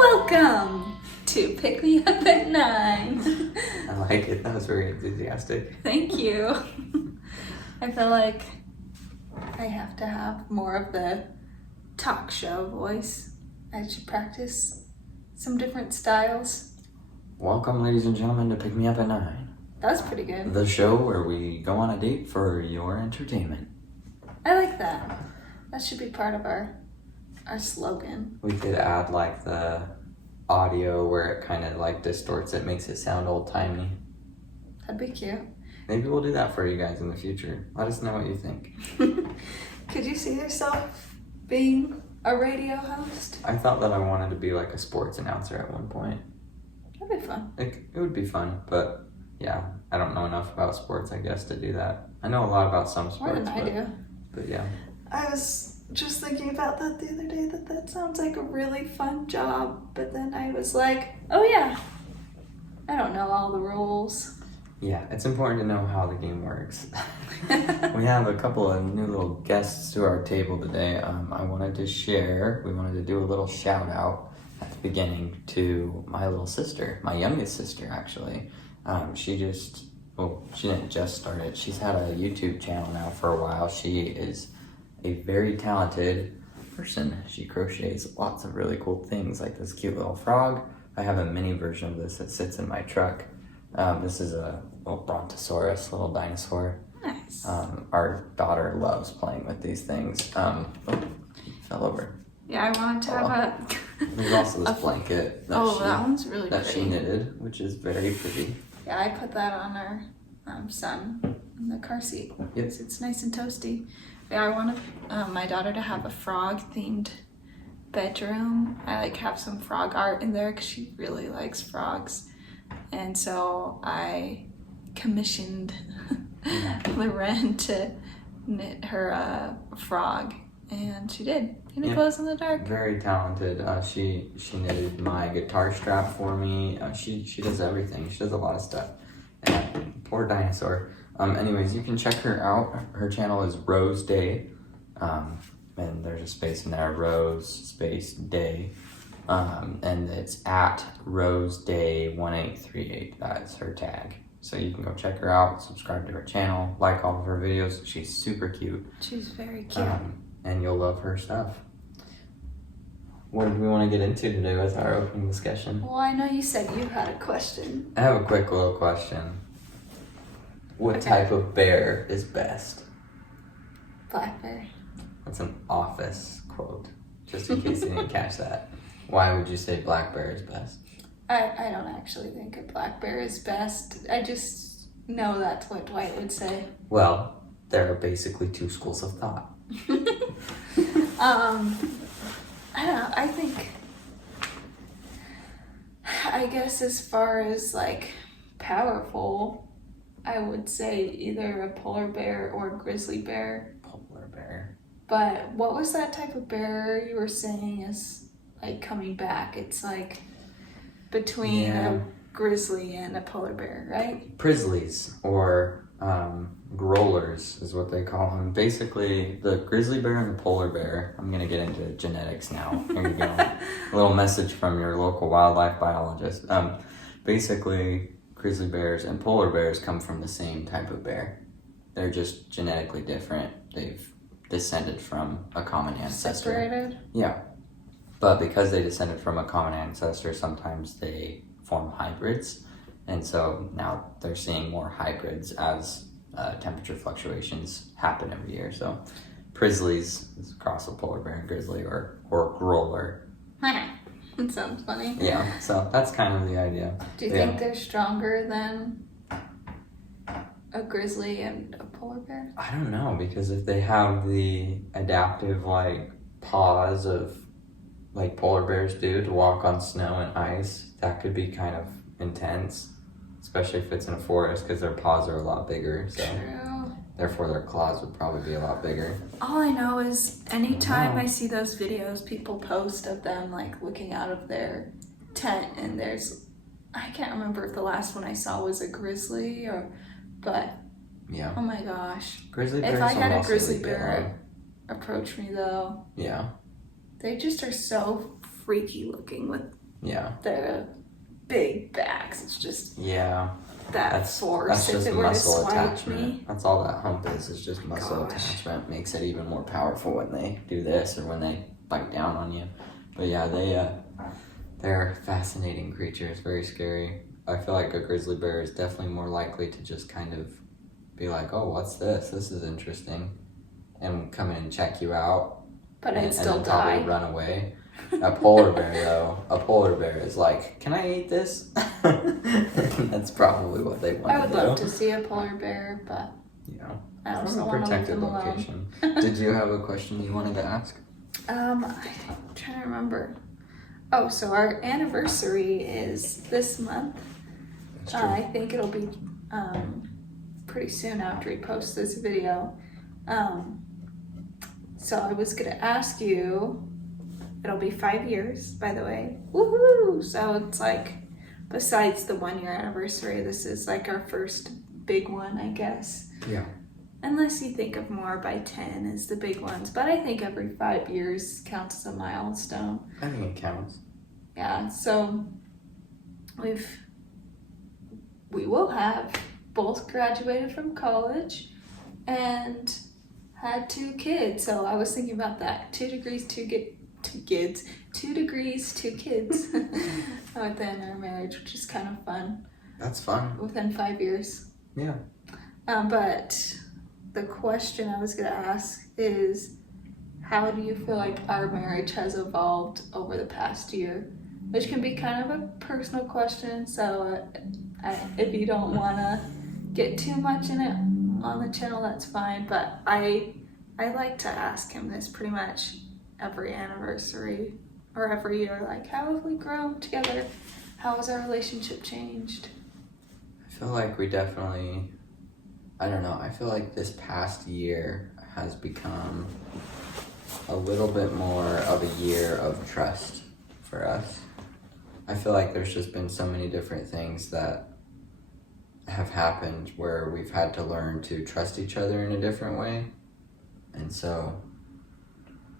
Welcome to Pick Me Up at 9. I like it. That was very enthusiastic. Thank you. I feel like I have to have more of the talk show voice. I should practice some different styles. Welcome, ladies and gentlemen, to Pick Me Up at 9. That was pretty good. The show where we go on a date for your entertainment. I like that. That should be part of our slogan. We could add like the audio where it kind of like distorts it, makes it sound old-timey. That'd be cute. Maybe we'll do that for you guys in the future. Let us know what you think. Could you see yourself being a radio host? I thought that I wanted to be like a sports announcer at one point. That'd be fun. It would be fun, but yeah, I don't know enough about sports, I guess, to do that. I know a lot about some sports. More than I do. But yeah. I was just thinking about that the other day, that sounds like a really fun job, but then I was like, oh yeah, I don't know all the rules. Yeah, it's important to know how the game works. We have a couple of new little guests to our table today. I wanted to share, we wanted to do a little shout out at the beginning to my little sister, my youngest sister actually. She didn't just start it. She's had a YouTube channel now for a while. She is a very talented person. She crochets lots of really cool things like this cute little frog. I have a mini version of this that sits in my truck. This is a little brontosaurus, little dinosaur. Nice. Our daughter loves playing with these things. Fell over. Yeah, I wanted to have There's also this blanket that one's really that pretty. she knitted, which is very pretty. Yeah, I put that on our son in the car seat. Yep. It's nice and toasty. Yeah, I wanted my daughter to have a frog-themed bedroom. I have some frog art in there because she really likes frogs. And so I commissioned Loren to knit her a frog, and she did. And it glows in the dark. Very talented. She knitted my guitar strap for me. She does everything. She does a lot of stuff. And poor dinosaur. Anyways, you can check her out. Her channel is Rose Day. And there's a space in there, Rose space Day. And it's at Rose Day 1838. That's her tag. So you can go check her out, subscribe to her channel, like all of her videos. She's super cute. She's very cute. And you'll love her stuff. What do we want to get into today with our opening discussion? Well, I know you said you had a question. I have a quick little question. What type of bear is best? Black bear. That's an Office quote, just in case you didn't catch that. Why would you say black bear is best? I don't actually think a black bear is best. I just know that's what Dwight would say. Well, there are basically two schools of thought. I don't know. I guess as far as powerful, I would say either a polar bear or a grizzly bear. Polar bear. But what was that type of bear you were saying is coming back? It's between a grizzly and a polar bear, right? Pizzlys, or Grolars is what they call them. Basically, the grizzly bear and the polar bear, I'm going to get into genetics now. Here you go. A little message from your local wildlife biologist. Basically, grizzly bears and polar bears come from the same type of bear. They're just genetically different. They've descended from a common ancestor. Separated? Yeah. But because they descended from a common ancestor, sometimes they form hybrids. And so now they're seeing more hybrids as temperature fluctuations happen every year. So Pizzlys is a cross of polar bear and grizzly, or Grolar. That sounds funny. Yeah, so that's kind of the idea. Do you think they're stronger than a grizzly and a polar bear? I don't know, because if they have the adaptive paws of polar bears do to walk on snow and ice, that could be kind of intense, especially if it's in a forest, because their paws are a lot bigger. So True. Therefore their claws would probably be a lot bigger. All I know is anytime I see those videos people post of them looking out of their tent, and I can't remember if the last one I saw was a grizzly but yeah. Oh my gosh. Grizzly bears. If I had a grizzly bear approach me though. Yeah. They just are so freaky looking with Yeah. the big backs. It's just Yeah. that force. That's if just it were to muscle swipe attachment. me. That's all that hump is just muscle attachment. Makes it even more powerful when they do this or when they bite down on you. But yeah, they're fascinating creatures, very scary. I feel like a grizzly bear is definitely more likely to just kind of be like, oh, what's this? This is interesting. And come in and check you out. But I'd still and then die. probably run away. A polar bear, though, is like, can I eat this? That's probably what they want to do. I would love to see a polar bear, but yeah, I also from a want to leave protected them alone. location. Did you have a question you wanted to ask? I'm trying to remember. Oh, so our anniversary is this month. That's true. I think it'll be pretty soon after we post this video. So I was gonna ask you, it'll be 5 years, by the way. Woohoo! So it's like, besides the 1 year anniversary, this is like our first big one, I guess. Yeah. Unless you think of more by 10 as the big ones. But I think every 5 years counts as a milestone. I think it counts. Yeah, so we will have both graduated from college and had 2 kids. So I was thinking about that. 2 degrees, 2 kids. 2 degrees, 2 kids within our marriage, which is kind of fun. That's fun. Within 5 years. Yeah. But the question I was going to ask is, how do you feel like our marriage has evolved over the past year? Which can be kind of a personal question, so if you don't want to get too much in it on the channel, that's fine. But I like to ask him this pretty much every anniversary or every year, like, how have we grown together? How has our relationship changed? I feel like we definitely, I don't know, I feel like this past year has become a little bit more of a year of trust for us. I feel like there's just been so many different things that have happened where we've had to learn to trust each other in a different way. And so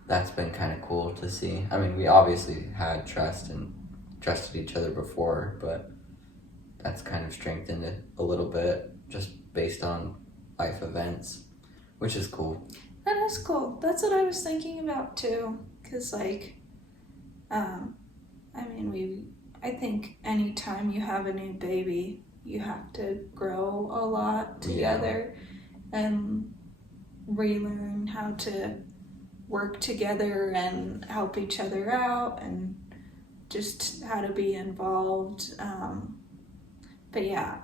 that's been kind of cool to see. I mean, we obviously had trust and trusted each other before, but that's kind of strengthened it a little bit just based on life events, which is cool. That is cool. That's what I was thinking about too. Cause like, I think anytime you have a new baby, you have to grow a lot together and relearn how to work together and help each other out and just how to be involved. But yeah,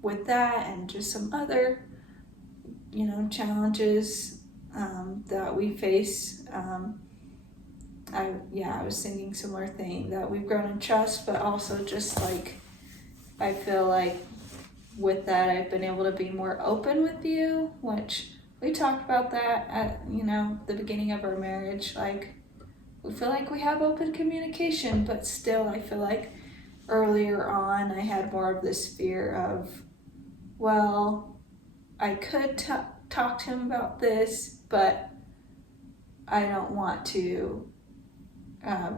with that and just some other, challenges that we face, I was thinking similar thing, that we've grown in trust, but also just like, I feel like with that I've been able to be more open with you, which we talked about that at, the beginning of our marriage. Like, we feel like we have open communication, but still I feel like earlier on I had more of this fear of, well, I could talk to him about this, but I don't want to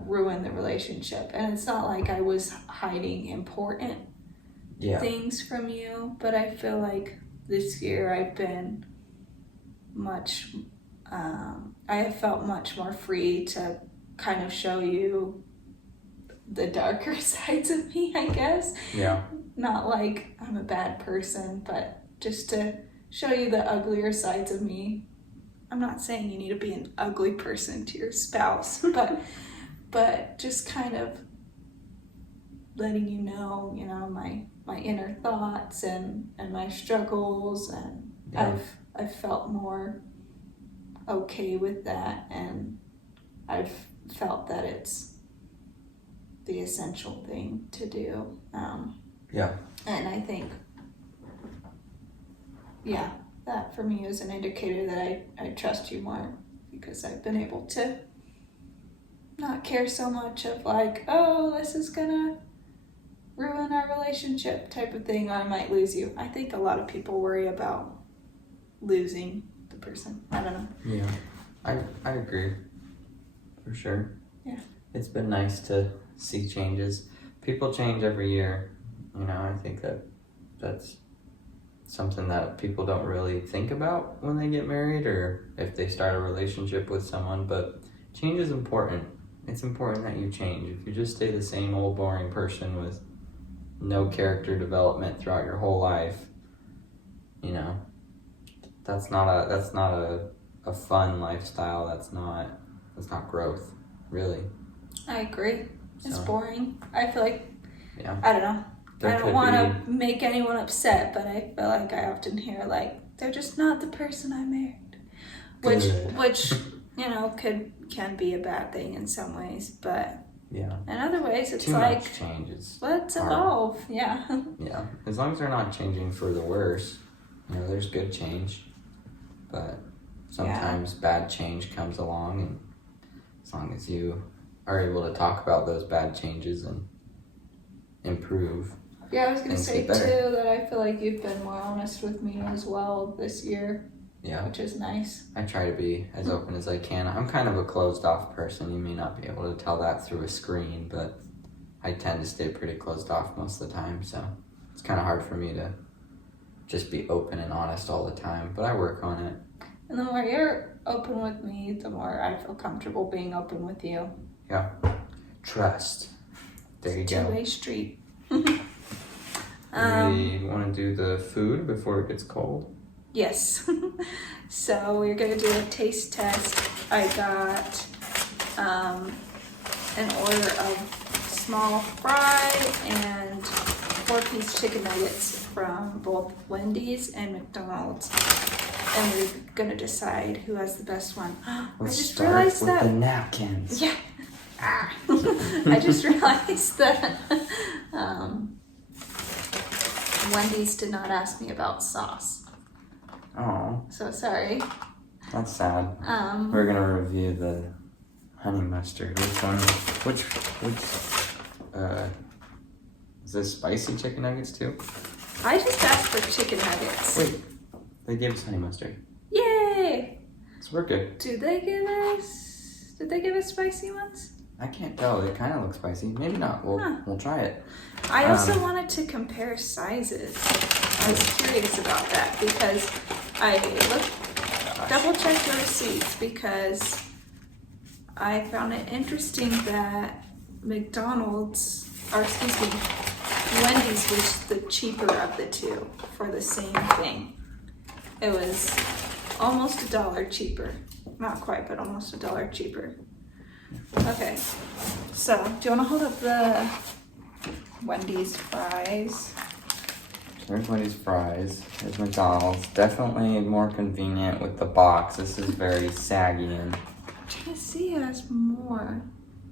ruin the relationship. And it's not like I was hiding important things from you, but I feel like this year I've been I have felt much more free to kind of show you the darker sides of me, I guess. Yeah. Not like I'm a bad person, but just to show you the uglier sides of me. I'm not saying you need to be an ugly person to your spouse, but just kind of letting you know, my inner thoughts and my struggles, and I've felt more okay with that, and I've felt that it's the essential thing to do. And I think, that for me is an indicator that I trust you more, because I've been able to not care so much of like, oh, this is gonna ruin our relationship type of thing, or I might lose you. I think a lot of people worry about losing the person. I don't know. Yeah, I agree, for sure. Yeah. it's been nice to see changes. People change every year. You know, I think that's something that people don't really think about when they get married or if they start a relationship with someone, but change is important. It's important that you change. If you just stay the same old boring person with no character development throughout your whole life, you know, that's not a fun lifestyle. That's not growth, really. I agree. It's So, boring. I feel like, yeah. I don't know. There I don't could want to make anyone upset, but I feel like I often hear like, they're just not the person I married. Which you know, can be a bad thing in some ways, but Yeah. in other ways it's Too like, much changes. let's hard. evolve. Yeah. Yeah. As long as they're not changing for the worse, you know, there's good change. But sometimes bad change comes along, and as long as you are able to talk about those bad changes and improve. Yeah, I was going to Things say get better. too that I feel like you've been more honest with me as well this year, Yeah. which is nice. I try to be as open as I can. I'm kind of a closed off person. You may not be able to tell that through a screen, but I tend to stay pretty closed off most of the time, so it's kind of hard for me to just be open and honest all the time, but I work on it. And the more you're open with me, the more I feel comfortable being open with you. Yeah. Trust. There you go. Two-way street. We want to do the food before it gets cold. Yes. So we're going to do a taste test. I got an order of small fry and 4-piece chicken nuggets from both Wendy's and McDonald's. And we're going to decide who has the best one. Let's I just start realized with that. the napkins. Yeah. I just realized that Wendy's did not ask me about sauce. Oh, So sorry. that's sad. We're gonna review the honey mustard. Which is this spicy chicken nuggets too? I just asked for chicken nuggets. Wait, they gave us honey mustard. Yay! So we're good. Did they give us spicy ones? I can't tell. They kind of look spicy. Maybe not. We'll try it. I also wanted to compare sizes. I was curious about that because I double checked the receipts because I found it interesting that Wendy's was the cheaper of the two for the same thing. It was almost $1 cheaper. Not quite, but almost $1 cheaper. Okay, so do you want to hold up the Wendy's fries? There's Wendy's fries. There's McDonald's. Definitely more convenient with the box. This is very saggy and. I'm trying to see it has more.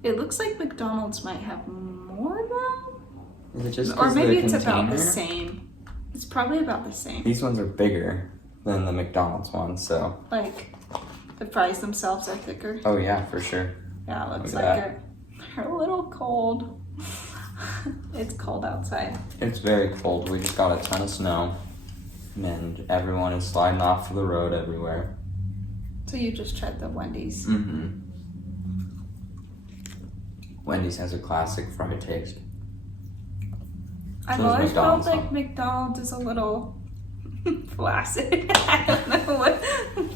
It looks like McDonald's might have more though. Is it just Or 'cause maybe of the it's about the container? same. It's probably about the same. These ones are bigger than the McDonald's ones, so. Like the fries themselves are thicker. Oh yeah, for sure. Yeah, it looks Look at like they're a little cold. It's cold outside. It's very cold. We just got a ton of snow, and everyone is sliding off the road everywhere. So you just tried the Wendy's. Mm-hmm. Wendy's has a classic fried taste. I've So does always felt McDonald's, like huh? McDonald's is a little flaccid. I don't know what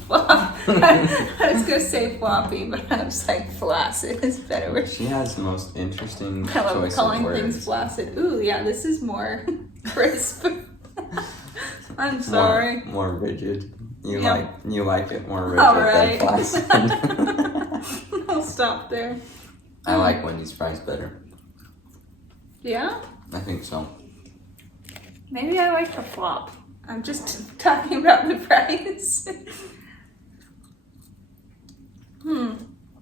flop. I was gonna say floppy, but I was like flaccid is better word. She has the most interesting I love choice of calling words. things flaccid. Ooh, yeah, this is more crisp. I'm sorry. More rigid. You Yep. like it more rigid All than right. flaccid. I'll stop there. I like Wendy's fries better. Yeah? I think so. Maybe I like the flop. I'm just talking about the fries.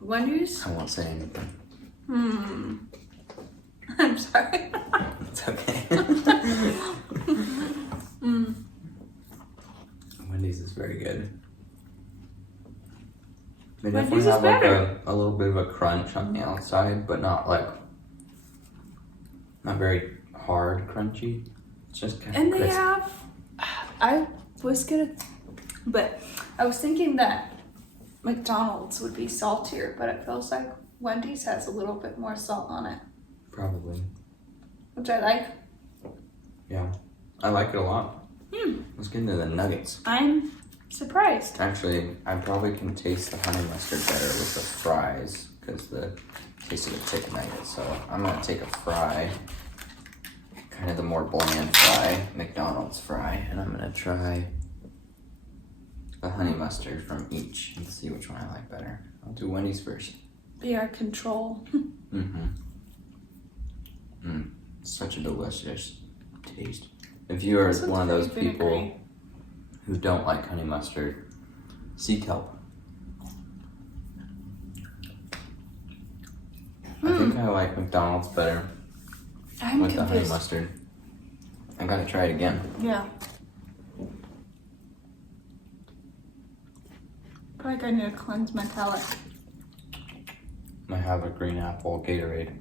Wendy's? I won't say anything. I'm sorry. It's okay. Wendy's is very good. They Wendy's definitely is have like better. a little bit of a crunch on the outside, but not very hard crunchy. It's just kind And of they crisp. have, I was thinking that McDonald's would be saltier, but it feels like Wendy's has a little bit more salt on it, Probably. which I like. Yeah. I like it a lot. Let's get into the nuggets. I'm surprised. Actually, I probably can taste the honey mustard better with the fries because the taste of the chicken nuggets. So I'm gonna take a fry, kind of the more bland fry, McDonald's fry, and I'm gonna try the honey mustard from each and see which one I like better. I'll do Wendy's first. Be our control. Such a delicious taste. If you are This one's one of those very people vinegary. who don't like honey mustard, seek help. I think I like McDonald's better I'm with the honey confused. mustard. I gotta try it again. Yeah. I feel like I need to cleanse my palate. I have a green apple Gatorade.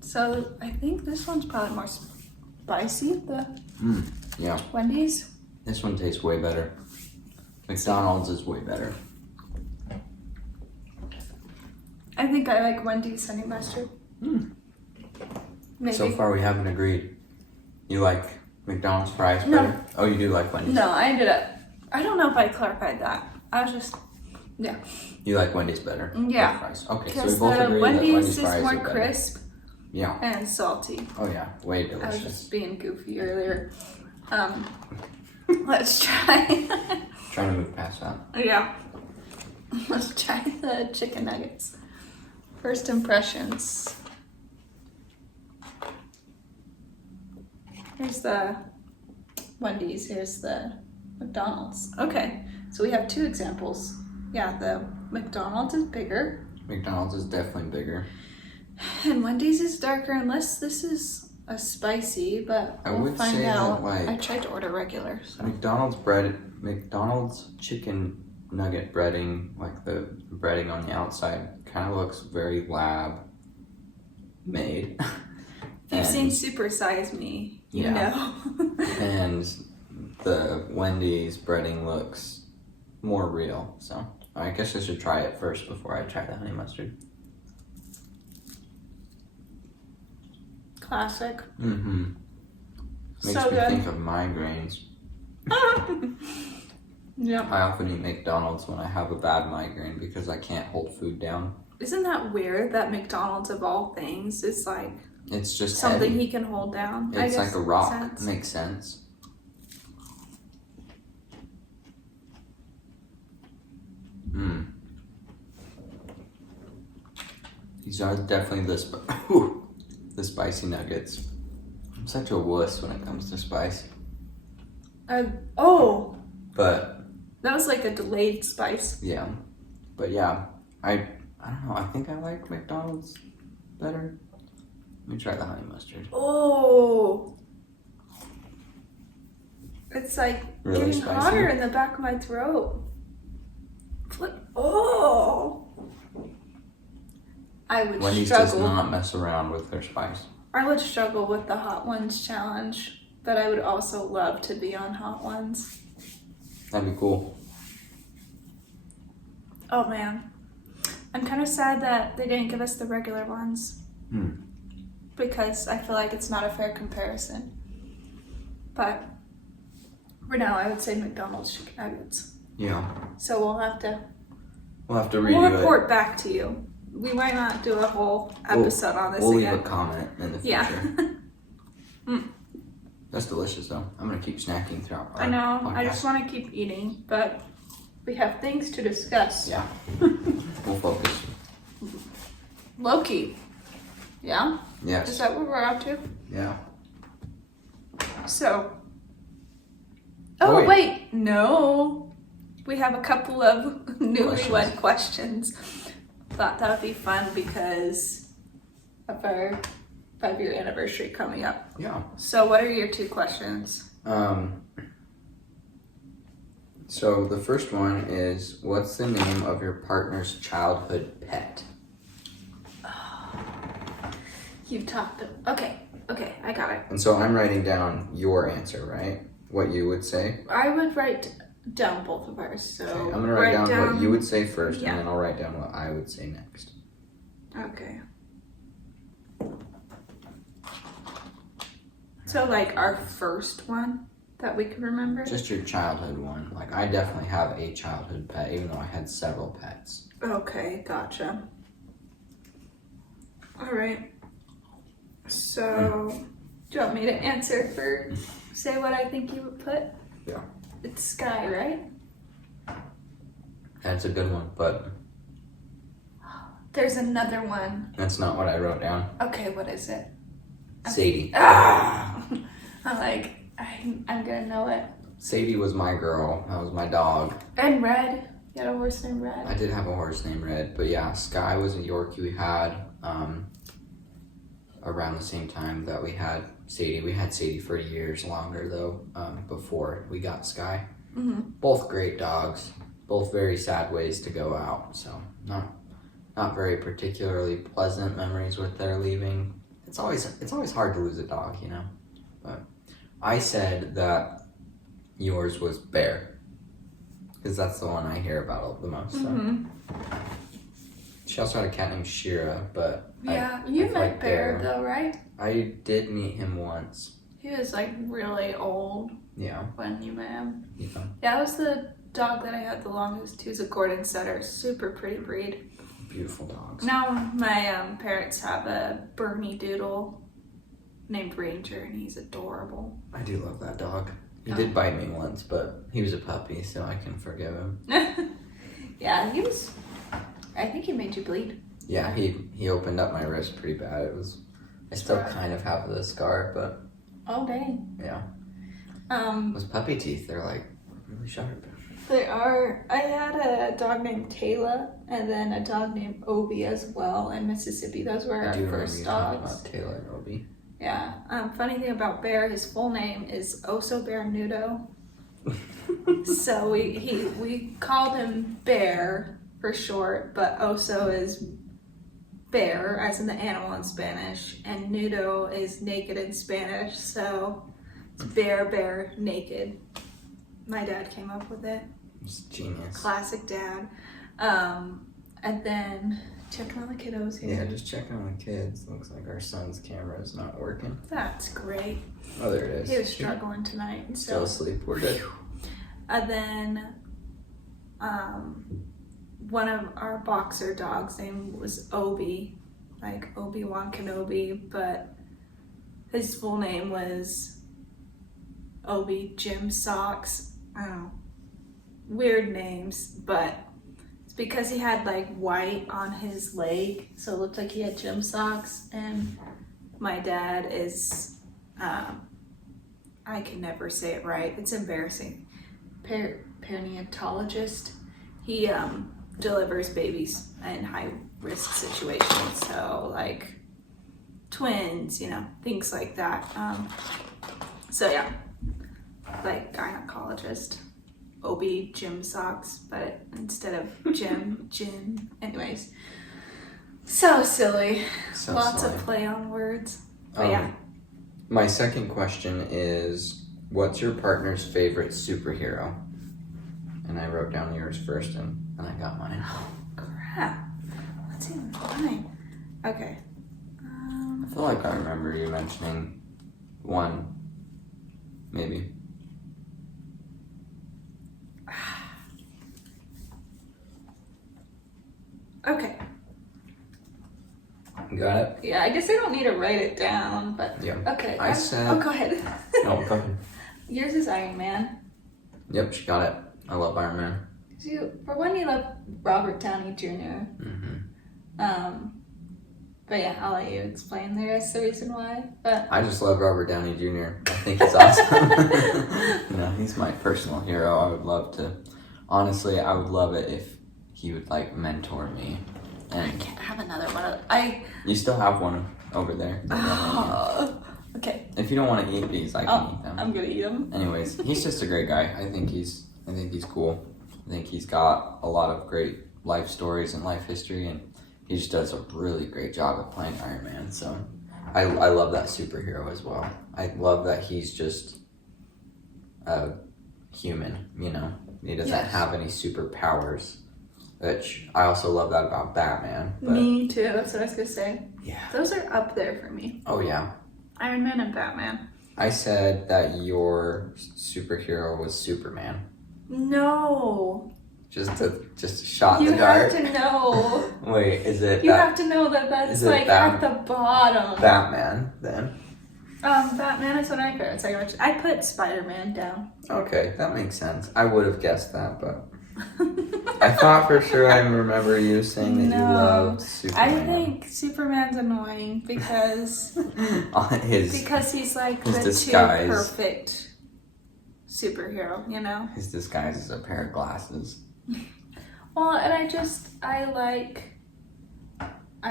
So I think this one's probably more spicy, the Yeah, Wendy's. this one tastes way better. McDonald's is way better. I think I like Wendy's honey mustard. Maybe. So far we haven't agreed. You like McDonald's fries No. better? Oh, you do like Wendy's? No, I ended up. I don't know if I clarified that. I was just. Yeah. You like Wendy's better? Yeah. with fries. Okay, so we Because both the agree that Wendy's Wendy's is fries more are better. crisp Yeah. and salty. Oh yeah, way I was delicious. just being goofy earlier. Let's try. Trying to move past that. Yeah. Let's try the chicken nuggets. First impressions. Here's the Wendy's, here's the McDonald's. Okay, so we have two examples. Yeah, the McDonald's is bigger McDonald's is definitely bigger. and Wendy's is darker, unless this is a spicy, but I we'll would find say out. that, like, I tried to order regular. So. McDonald's chicken nugget breading, like the breading on the outside, kind of looks very lab made. If you've seen Super Size Me, you know. And the Wendy's breading looks more real. So I guess I should try it first before I try the honey mustard. Classic. Makes So me good. think of migraines. Yep. I often eat McDonald's when I have a bad migraine because I can't hold food down. Isn't that weird that McDonald's of all things is like It's just something heavy. he can hold down? I It's guess like a rock. sense. Makes sense. These are definitely the spicy nuggets. I'm such a wuss when it comes to spice. Oh, But that was like a delayed spice. yeah. But yeah, I don't know. I think I like McDonald's better. Let me try the honey mustard. Oh, it's like Really getting spicy? hotter in the back of my throat. Oh, I would Wendy's does struggle. not mess around with their spice. I would struggle with the Hot Ones challenge, but I would also love to be on Hot Ones. That'd be cool. Oh man, I'm kind of sad that they didn't give us the regular ones. Because I feel like it's not a fair comparison. But for now, I would say McDonald's chicken nuggets. Yeah. So we'll have to redo it. report back to you. We might not do a whole episode on this We'll again. leave a comment in the future. Yeah. That's delicious though. I'm gonna keep snacking throughout our I know. podcast. I just want to keep eating, but we have things to discuss. Yeah. We'll focus. Loki. Yeah? Is Yes. that what we're up to? Yeah. So. Oh, Oh, wait. wait. No. We have a couple of newlywed questions. Thought that would be fun because of our 5-year anniversary coming up. Yeah. So, what are your 2 questions? So the first one is, what's the name of your partner's childhood pet? You talked. Okay, I got it. And so I'm writing down your answer, right? What you would say? I would write down both of ours. So okay, I'm gonna write down what you would say first, and then I'll write down what I would say next. Okay. So like our first one that we can remember? Just your childhood one. Like I definitely have a childhood pet, even though I had several pets. Okay, gotcha. All right. So, do you want me to answer for, say what I think you would put? Yeah. It's Sky, right? That's a good one, but there's another one. That's not what I wrote down. Okay, what is it? Sadie. Ah! I'm like, I'm gonna know it. Sadie was my girl. That was my dog. And Red. You had a horse named Red? I did have a horse named Red, but yeah, Sky was a Yorkie we had around the same time that we had Sadie. We had Sadie for years longer though, before we got Sky. Mm-hmm. Both great dogs, both very sad ways to go out, so not very particularly pleasant memories with their leaving. It's always hard to lose a dog, you know. But I said that yours was Bear, because that's the one I hear about the most. So. Mm-hmm. She also had a cat named Shira, but yeah, you met Bear though, right? I did meet him once. He was like really old. Yeah. When you met him. Yeah. Yeah, that was the dog that I had the longest. He was a Gordon Setter, super pretty breed. Beautiful dogs. Now my parents have a Bernie Doodle named Ranger, and he's adorable. I do love that dog. He did bite me once, but he was a puppy, so I can forgive him. Yeah, he was. I think he made you bleed. Yeah, he opened up my wrist pretty bad. I still kind of have the scar, but. Oh dang. Yeah. Those puppy teeth, they're like really sharp. They are. I had a dog named Taylor, and then a dog named Obi as well in Mississippi. Those were our first dogs. About Taylor and Obi. Yeah. Funny thing about Bear, his full name is Oso Bear Nudo. So we called him Bear for short, but Oso is bear, as in the animal in Spanish, and Nudo is naked in Spanish. So it's bear, naked. My dad came up with it. It's genius. Classic dad. And then checking on the kiddos here. Yeah, just checking on the kids. Looks like our son's camera is not working. That's great. Oh, there it is. He was struggling tonight. Still asleep. We're good. And then one of our boxer dogs' name was Obi, like Obi-Wan Kenobi, but his full name was Obi Jim Socks. I don't know. Weird names, but it's because he had like white on his leg, so it looked like he had gym socks. And my dad is, I can never say it right. It's embarrassing. Perinatalogist. He delivers babies in high risk situations, so like twins, you know, things like that. So yeah, like gynecologist. Obi gym socks, but instead of gym, gym. Anyways, so silly. So Lots silly. of play on words. But yeah. My second question is, what's your partner's favorite superhero? And I wrote down yours first, and I got mine. Oh, crap. What's even mine? Okay. I feel like I remember you mentioning one, maybe. Okay. You got it? Yeah, I guess I don't need to write it down, but Yeah. okay. I said. Oh, go ahead. No, go ahead. Yours is Iron Man. Yep, she got it. I love Iron Man. For one, you love Robert Downey Jr. Mm-hmm. But yeah, I'll let you explain the rest of the reason why. But I just love Robert Downey Jr. I think he's awesome. You know, he's my personal hero. I would love to. Honestly, I would love it if he would like mentor me. And I can't have another one. You still have one over there. Okay. If you don't want to eat these, I can eat them. I'm gonna eat them. Anyways, he's just a great guy. I think he's cool. I think he's got a lot of great life stories and life history, and he just does a really great job at playing Iron Man. So I love that superhero as well. I love that he's just a human, you know, He doesn't Yes. have any superpowers, which I also love that about Batman. But Me too. That's what I was gonna say. yeah. Those are up there for me. Oh yeah. Iron Man and Batman. I said that your superhero was Superman. No. Just a shot in You the dark. have to know. Wait, is it You have to know that that's is it like at the bottom. Batman then? Batman is what I put. So I put Spider-Man down. Okay, that makes sense. I would have guessed that, but I thought for sure I remember you saying that you loved Superman. I think Superman's annoying because he's like his the disguise. too perfect superhero, you know? His disguise is a pair of glasses. Well, and I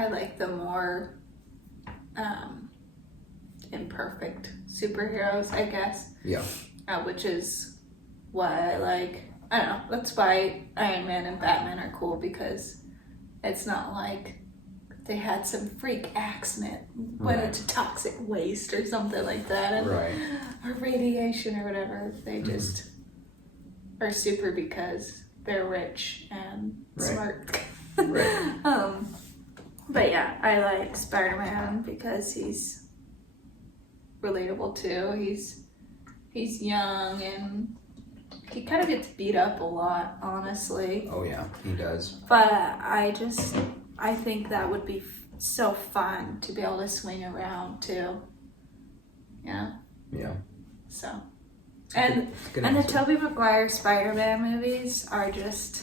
like the more imperfect superheroes, I guess. Yeah. Which is why I like, I don't know, that's why Iron Man and Batman are cool, because it's not like they had some freak accident, went into toxic waste or something like that, and, or radiation or whatever. They just are super because they're rich and smart. But yeah, I like Spider-Man because he's relatable too. He's young and he kind of gets beat up a lot, honestly. Oh yeah, he does. But I think that would be so fun to be able to swing around too. Yeah. Yeah. So, and the Tobey Maguire Spider-Man movies are just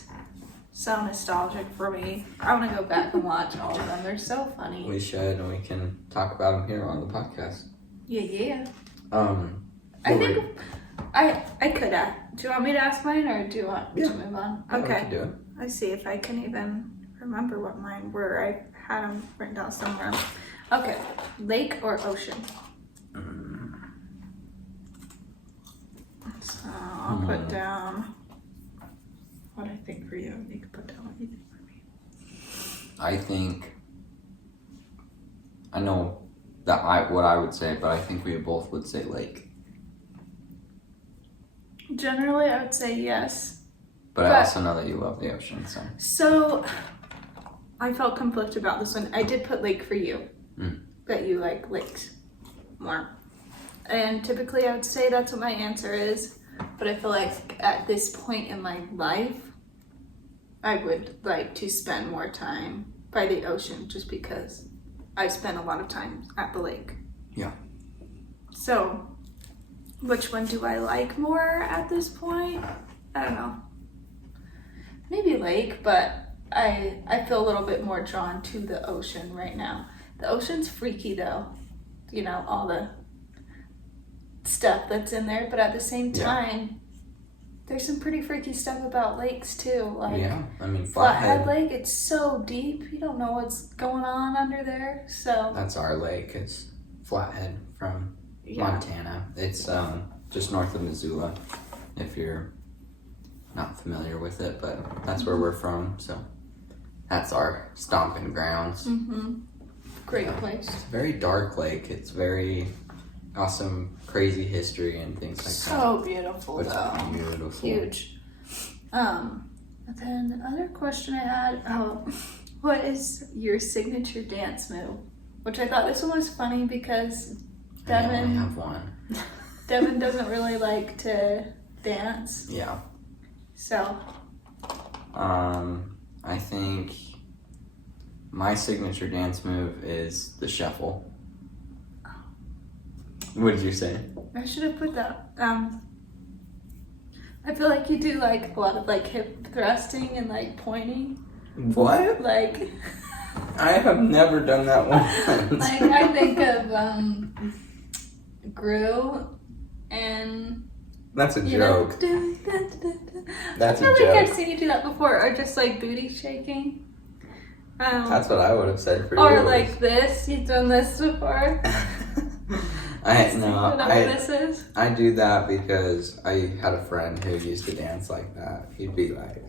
so nostalgic for me. I want to go back and watch all of them. They're so funny. We should, and we can talk about them here on the podcast. Yeah. I think I could ask. Do you want me to ask mine, or do you want to move on? Yeah, Okay. we can do it. Let's see if I can even remember what mine were. I had them written down somewhere. Okay, lake or ocean? So I'll put down what I think for you. You can put down what you think for me. I know that what I would say, but I think we both would say lake. Generally, I would say yes. But I also know that you love the ocean, so. So, I felt conflicted about this one. I did put lake for you, that you like lakes more. And typically I would say that's what my answer is, but I feel like at this point in my life, I would like to spend more time by the ocean just because I spend a lot of time at the lake. Yeah. So, which one do I like more at this point? I don't know. Maybe lake, but I feel a little bit more drawn to the ocean right now. The ocean's freaky though, you know, all the stuff that's in there, but at the same time, there's some pretty freaky stuff about lakes too. Like, I mean, Flathead Lake, it's so deep, you don't know what's going on under there, so. That's our lake. It's Flathead from Montana. It's just north of Missoula, if you're not familiar with it, but that's where we're from, so that's our stomping grounds. Great place. It's a very dark lake. It's very awesome, crazy history and things like that. So beautiful But though. it's beautiful. Huge. And then the other question I had, what is your signature dance move? Which I thought this one was funny because I only have one. Devin doesn't really like to dance. Yeah. So. I think my signature dance move is the shuffle. What did you say? I should have put that. I feel like you do like a lot of like hip thrusting and like pointing. What? Like. I have never done that one. Like I think of Gru and. That's a joke. That's a I feel joke. like I've seen you do that before, or just like booty shaking. That's what I would have said for you. Or like this. You've done this before. This is. I do that because I had a friend who used to dance like that. He'd be like.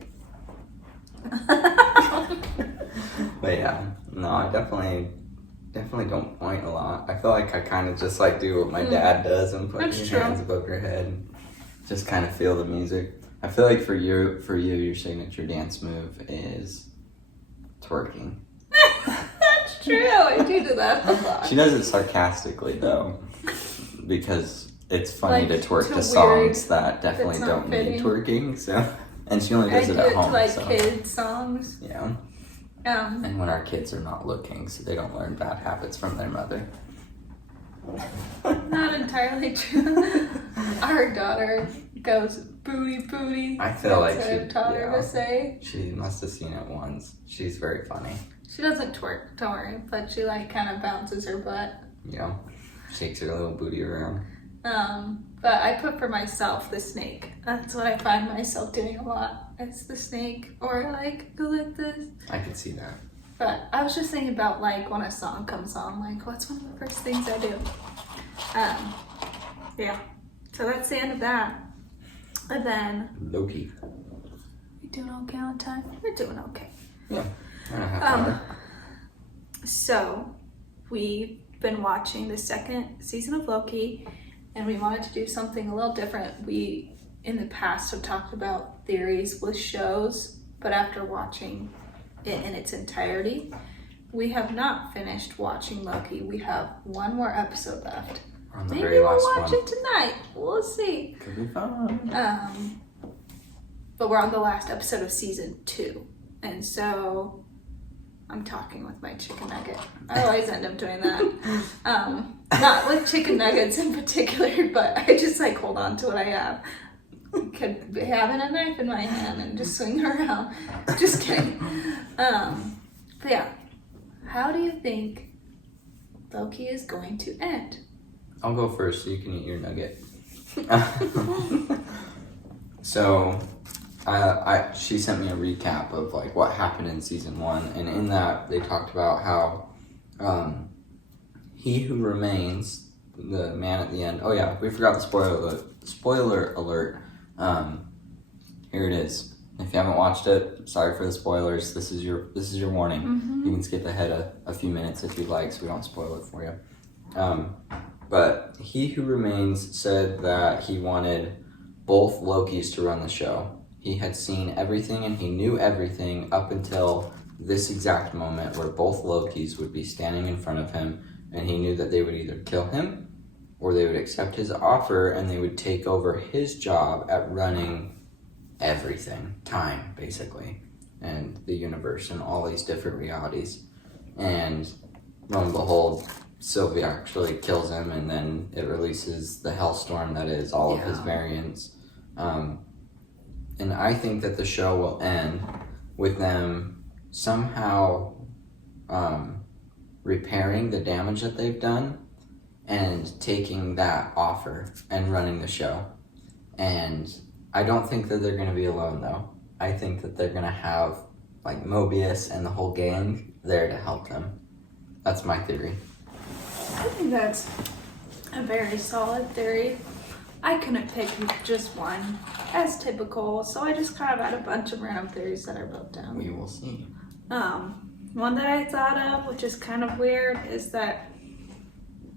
But yeah, no, I definitely don't point a lot. I feel like I kind of just like do what my dad does and put your hands above your head and just kind of feel the music. I feel like for you, your signature dance move is twerking. That's true. I do that a lot. She does it sarcastically though, because it's funny Like, to twerk to to songs weird, that definitely that's don't not need fitting. twerking. So, and she only does I it do at it home. to like So. kids songs. Yeah. And when our kids are not looking, so they don't learn bad habits from their mother. Not entirely true. Our daughter goes booty booty. I feel like That's what I've taught her to say. She must have seen it once. She's very funny. She doesn't twerk, don't worry, but she like kind of bounces her butt. You know, shakes her little booty around. But I put for myself the snake. That's what I find myself doing a lot. It's the snake, or like go like this. I could see that. But I was just thinking about like when a song comes on, like what's one of the first things I do? Yeah. So that's the end of that. And then Loki. we doing okay on time? We're doing okay. Yeah. And a half hour. So we've been watching the second season of Loki, and we wanted to do something a little different. We in the past have talked about theories with shows, but after watching it in its entirety, we have not finished watching Loki. We have one more episode left. We're on the Maybe very we'll last watch one. it tonight. We'll see. Could be fun. But we're on the last episode of season 2, and so I'm talking with my chicken nugget. I always end up doing that. Not with chicken nuggets in particular, but I just like hold on to what I have. Could be having a knife in my hand and just swing it around. Just kidding. But yeah, how do you think Loki is going to end? I'll go first so you can eat your nugget. So, she sent me a recap of like what happened in season 1, and in that they talked about how he who remains, the man at the end. Oh yeah, we forgot the spoiler alert. Here it is. If you haven't watched it, sorry for the spoilers. This is your warning. Mm-hmm. You can skip ahead a few minutes if you'd like, so we don't spoil it for you. But he who remains said that he wanted both Lokis to run the show. He had seen everything and he knew everything up until this exact moment where both Lokis would be standing in front of him, and he knew that they would either kill him or they would accept his offer and they would take over his job at running everything, time basically, and the universe and all these different realities. And lo and behold, Sylvie actually kills him, and then it releases the hellstorm that is all of his variants. And I think that the show will end with them somehow repairing the damage that they've done and taking that offer and running the show. And I don't think that they're going to be alone, though. I think that they're going to have like Mobius and the whole gang there to help them. That's my theory. I think that's a very solid theory. I couldn't pick just one, as typical, so I just kind of had a bunch of random theories that I wrote down. We will see. One that I thought of, which is kind of weird, is that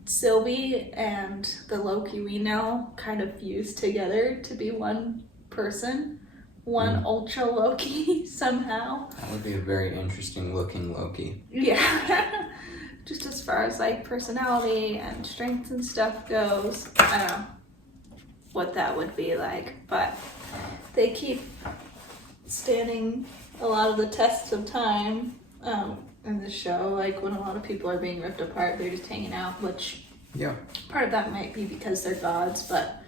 Sylvie and the Loki we know kind of fused together to be one person, one Ultra Loki somehow. That would be a very interesting looking Loki. Yeah. Just as far as like personality and strength and stuff goes, I don't know what that would be like, but they keep standing a lot of the tests of time in the show. Like when a lot of people are being ripped apart, they're just hanging out, which part of that might be because they're gods, but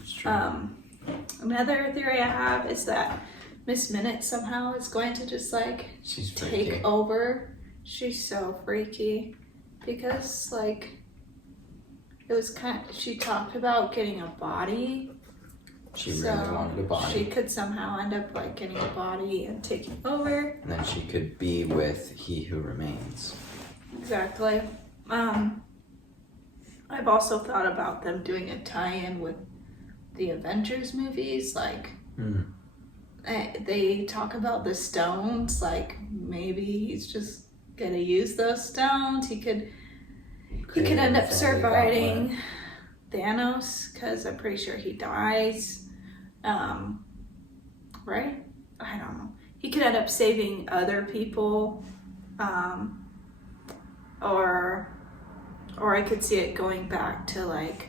It's true. another theory I have is that Miss Minute somehow is going to just like She's freaky. take over. She's so freaky because like it was she talked about getting a body. She really wanted a body. She could somehow end up like getting a body and taking over. And then she could be with He Who Remains. Exactly. I've also thought about them doing a tie-in with the Avengers movies. Like they talk about the stones. Like maybe he's just gonna use those stones. He could end up surviving Thanos because I'm pretty sure he dies. right? I don't know. He could end up saving other people, or I could see it going back to like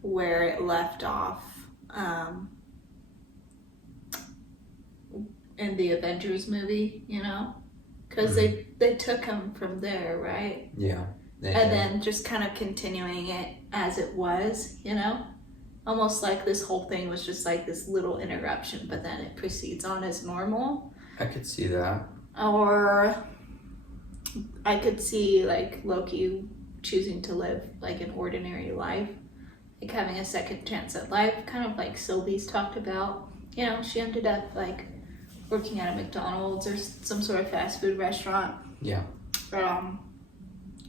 where it left off in the Avengers movie, you know, because they took him from there, right? Yeah. And then just kind of continuing it as it was, you know, almost like this whole thing was just like this little interruption, but then it proceeds on as normal. I could see that. Or I could see like Loki choosing to live like an ordinary life, like having a second chance at life, kind of like Sylvie's talked about. You know, she ended up like working at a McDonald's or some sort of fast food restaurant. Yeah.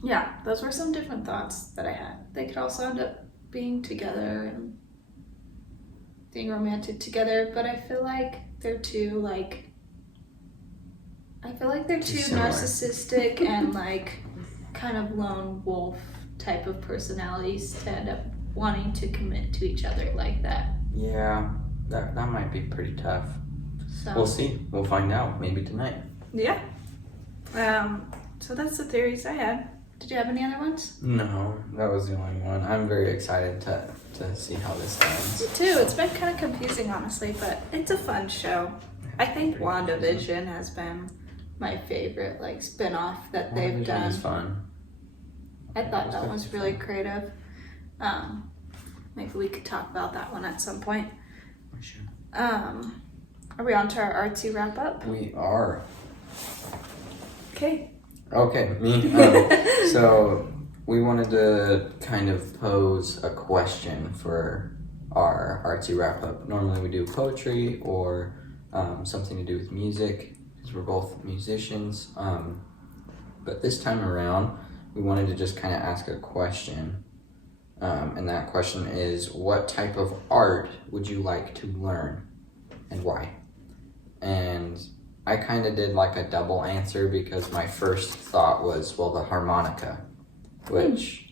Yeah, those were some different thoughts that I had. They could also end up being together and being romantic together, but I feel like they're too similar. narcissistic and like kind of lone wolf type of personalities to end up wanting to commit to each other like that. Yeah, that might be pretty tough. So We'll see. We'll find out maybe tonight. yeah. So that's the theories I had. Did you have any other ones? No, that was the only one. I'm very excited to see how this ends. Me too. It's been kind of confusing, honestly, but it's a fun show. I think WandaVision has been my favorite, like, spin-off that they've done. Is fun. I thought that was really creative. Maybe we could talk about that one at some point. We should. Are we on to our artsy wrap-up? We are. Okay, me. So we wanted to kind of pose a question for our artsy wrap-up. Normally we do poetry or something to do with music, because we're both musicians. But this time around, we wanted to just kind of ask a question. And that question is, what type of art would you like to learn and why? And I kind of did like a double answer, because my first thought was, well, the harmonica, which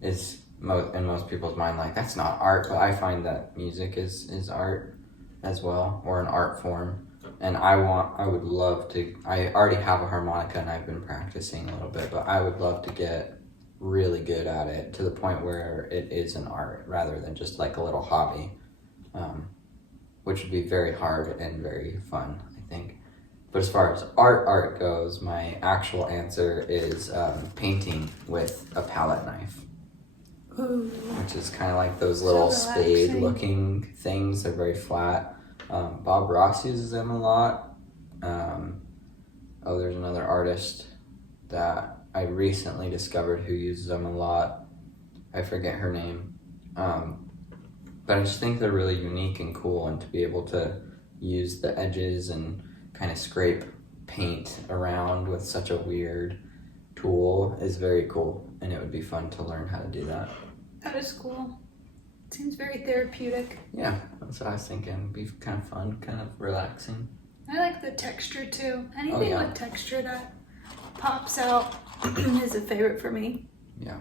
is in most people's mind like, that's not art, but I find that music is art as well, or an art form. And I would love to, I already have a harmonica and I've been practicing a little bit, but I would love to get really good at it to the point where it is an art rather than just like a little hobby, which would be very hard and very fun, I think. But as far as art goes, my actual answer is painting with a palette knife. Ooh. Which is kind of like those little spade-looking things. They're very flat. Bob Ross uses them a lot. There's another artist that I recently discovered who uses them a lot. I forget her name. But I just think they're really unique and cool, and to be able to use the edges and kind of scrape paint around with such a weird tool is very cool, and it would be fun to learn how to do that. That is cool. It seems very therapeutic. Yeah, that's what I was thinking. It'd be kind of fun, kind of relaxing. I like the texture too. Anything with texture that pops out is a favorite for me. Yeah.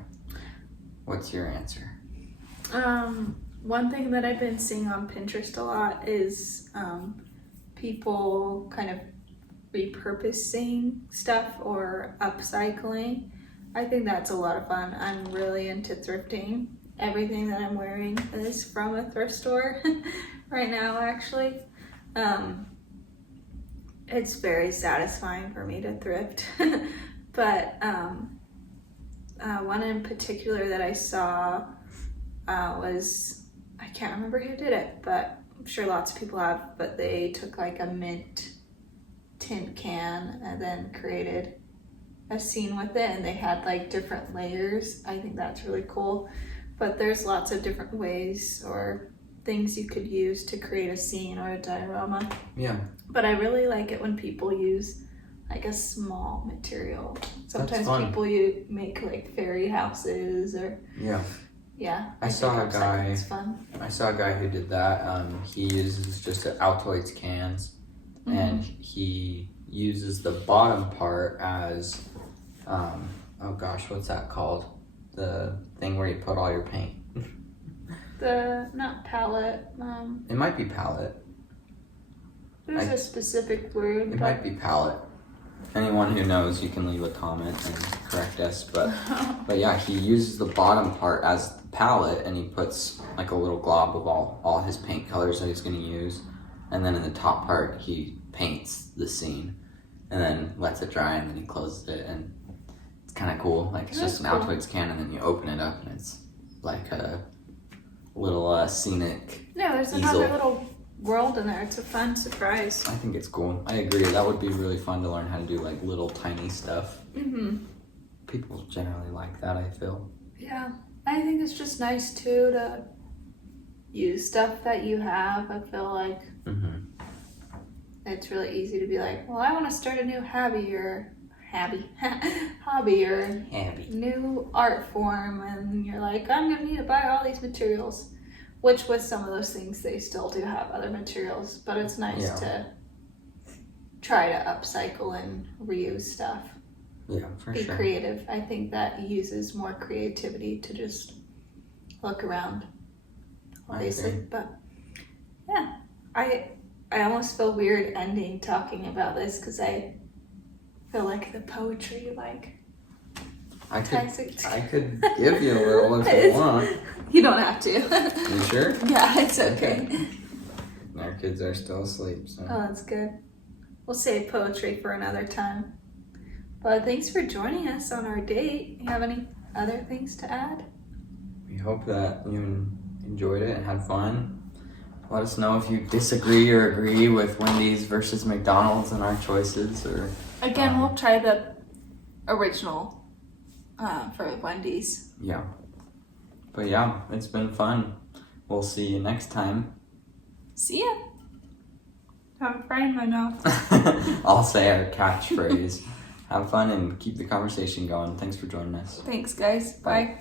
What's your answer? One thing that I've been seeing on Pinterest a lot is people kind of repurposing stuff or upcycling. I think that's a lot of fun. I'm really into thrifting. Everything that I'm wearing is from a thrift store right now, actually. It's very satisfying for me to thrift. But one in particular that I saw was, I can't remember who did it, but I'm sure lots of people have, but they took like a mint tint can and then created a scene with it, and they had like different layers. I think that's really cool. But there's lots of different ways or things you could use to create a scene or a diorama. Yeah. But I really like it when people use like a small material. Sometimes people make like fairy houses or I saw a guy who did that. He uses just Altoids cans, and he uses the bottom part as what's that called? The thing where you put all your paint. Not palette. It might be palette. There's a specific word. It might be palette. Anyone who knows, you can leave a comment and correct us. But yeah, he uses the bottom part as the palette, and he puts like a little glob of all his paint colors that he's going to use. And then in the top part, he paints the scene and then lets it dry, and then he closes it. And it's kind of cool. Like, it's just an Altoids can, and then you open it up, and it's like a little scenic there's easel. Another little world in there. It's a fun surprise. I think it's cool. I agree. That would be really fun to learn how to do like little tiny stuff. People generally like that, I feel. Yeah. I think it's just nice too to use stuff that you have. I feel like it's really easy to be like, well, I want to start a new hobby or new art form, and you're like, I'm gonna need to buy all these materials. Which with some of those things, they still do have other materials, but it's nice to try to upcycle and reuse stuff. Yeah, for Be sure. creative. I think that uses more creativity to just look around, obviously. But yeah, I almost feel weird ending talking about this because I feel like the poetry, like I could give you a little if you want. You don't have to. You sure? Yeah, it's okay. Our kids are still asleep, so. Oh, that's good. We'll save poetry for another time. But thanks for joining us on our date. You have any other things to add? We hope that you enjoyed it and had fun. Let us know if you disagree or agree with Wendy's versus McDonald's and our choices. Or again, we'll try the original for Wendy's. Yeah. But yeah, it's been fun. We'll see you next time. See ya. Have a fry in my mouth. I'll say our catchphrase. Have fun and keep the conversation going. Thanks for joining us. Thanks, guys. Bye.